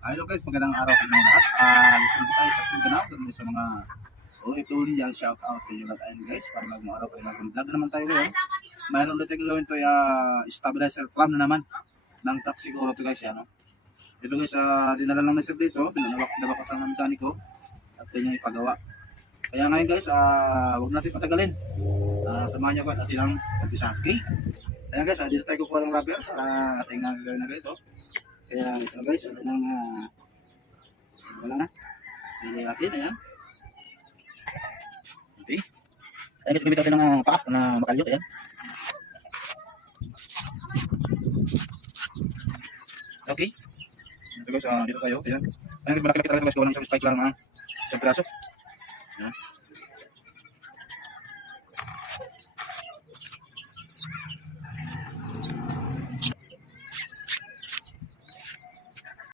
Hello guys, magandang araw sa inyo lahat. Listen tayo sa Mindanao, ganun sa mga OFW dyan, shout out to you lahat ayun guys, para magmang araw kayo mag-vlog naman tayo ngayon. Mayroon ulit tayo gawin to stabilizer plan na naman ng truck siguro to guys, yan. Ito guys, dinala lang na sir dito, pinanawakas lang ng mekaniko at yun yung ipagawa. Kaya ngayon guys, huwag natin patagalin. Samahan nyo ko at atin ang pag-isa, okay? Ayan guys, dito tayo kukuha ng rubber para ating gawin na ganito. Kaya ito guys, ito nang wala na. Pili natin, ayan. Okay. Ayan guys, gamit natin ng paak na makalyot, ayan. Okay. Ito guys, dito tayo, ayan. Ayan, malaki-laki talaga guys, gawa ng isang spike lang, isang piraso. Ayan.